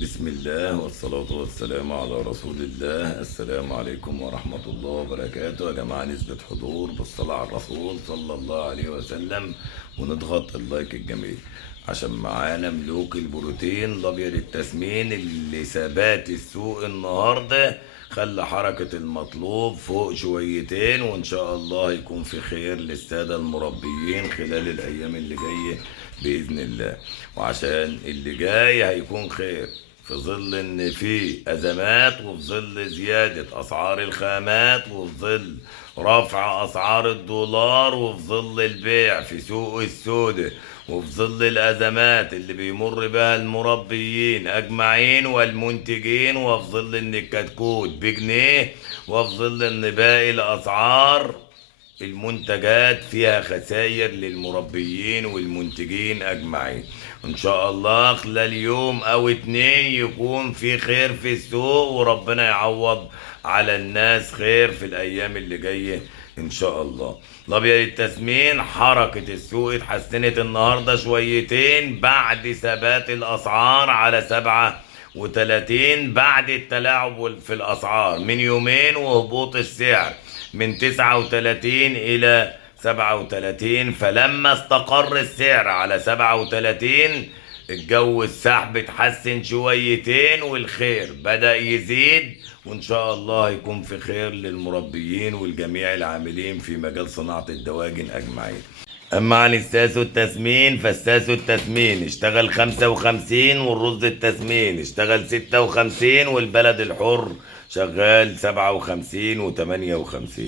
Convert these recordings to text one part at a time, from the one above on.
بسم الله والصلاة والسلام على رسول الله. السلام عليكم ورحمة الله وبركاته. يا جماعة نسبة حضور بالصلاة على الرسول صلى الله عليه وسلم، ونضغط اللايك الجميل عشان معانا ملوك البروتين الأبيض التسمين اللي ثبات السوق النهاردة خلى حركة المطلوب فوق شويتين، وإن شاء الله يكون في خير للسادة المربيين خلال الأيام اللي جاية بإذن الله. وعشان اللي جاي هيكون خير في ظل ان في ازمات، وفي ظل زيادة اسعار الخامات، وفي ظل رفع اسعار الدولار، وفي ظل البيع في سوق السوداء، وفي ظل الازمات اللي بيمر بها المربيين اجمعين والمنتجين، وفي ظل ان الكتكوت بجنيه، وفي ظل ان باقي الاسعار المنتجات فيها خسائر للمربيين والمنتجين اجمعين. ان شاء الله خلال يوم او اتنين يكون في خير في السوق، وربنا يعوض على الناس خير في الايام اللي جايه ان شاء الله. الابيض التسمين حركة السوق اتحسنت النهاردة شويتين بعد ثبات الاسعار على 37 بعد التلاعب في الاسعار من يومين، وهبوط السعر من 39 إلى 37. فلما استقر السعر على 37 الجو السحب اتحسن شويتين والخير بدأ يزيد، وإن شاء الله يكون في خير للمربيين والجميع العاملين في مجال صناعة الدواجن أجمعين. أما عن الساسو التسمين فالساسو التسمين اشتغل 55، والرز التسمين اشتغل 56، والبلد الحر شغال 57 و58.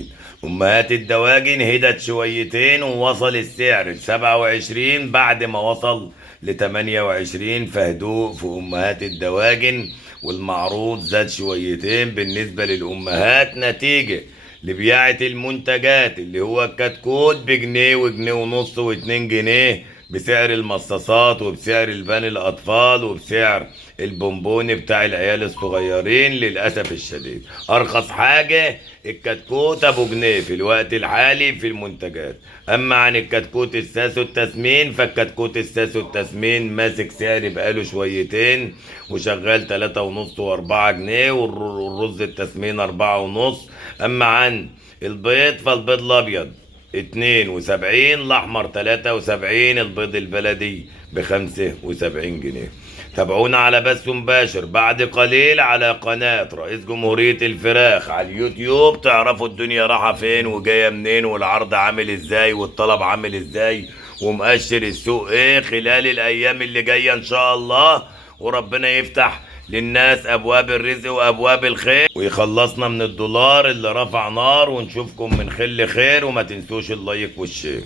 أمهات الدواجن هدت شويتين ووصل السعر ل 27 بعد ما وصل ل 28، فهدوء في أمهات الدواجن، والمعروض زاد شويتين بالنسبة للأمهات نتيجة لبياعة المنتجات اللي هو الكتكوت بجنيه وجنيه ونص واتنين جنيه بسعر المصاصات، وبسعر البان الأطفال، وبسعر البونبوني بتاع العيال الصغيرين. للأسف الشديد أرخص حاجة الكتكوت أبو جنيه في الوقت الحالي في المنتجات. أما عن الكتكوت الساسو التسمين فالكتكوت الساسو التسمين ماسك سعر بقاله شويتين وشغال 3.5 و4 جنيه، والرز التسمين 4.5. أما عن البيض فالبيض الأبيض 72، الأحمر 73، البيض البلدي ب75 جنيه. تابعونا على بث مباشر بعد قليل على قناة رئيس جمهورية الفراخ على اليوتيوب، تعرفوا الدنيا رايحة فين وجاية منين، والعرض عامل ازاي، والطلب عامل ازاي، ومؤشر السوق ايه خلال الأيام اللي جاية إن شاء الله. وربنا يفتح للناس ابواب الرزق وابواب الخير، ويخلصنا من الدولار اللي رفع نار، ونشوفكم من خل خير، وما تنسوش اللايك والشير.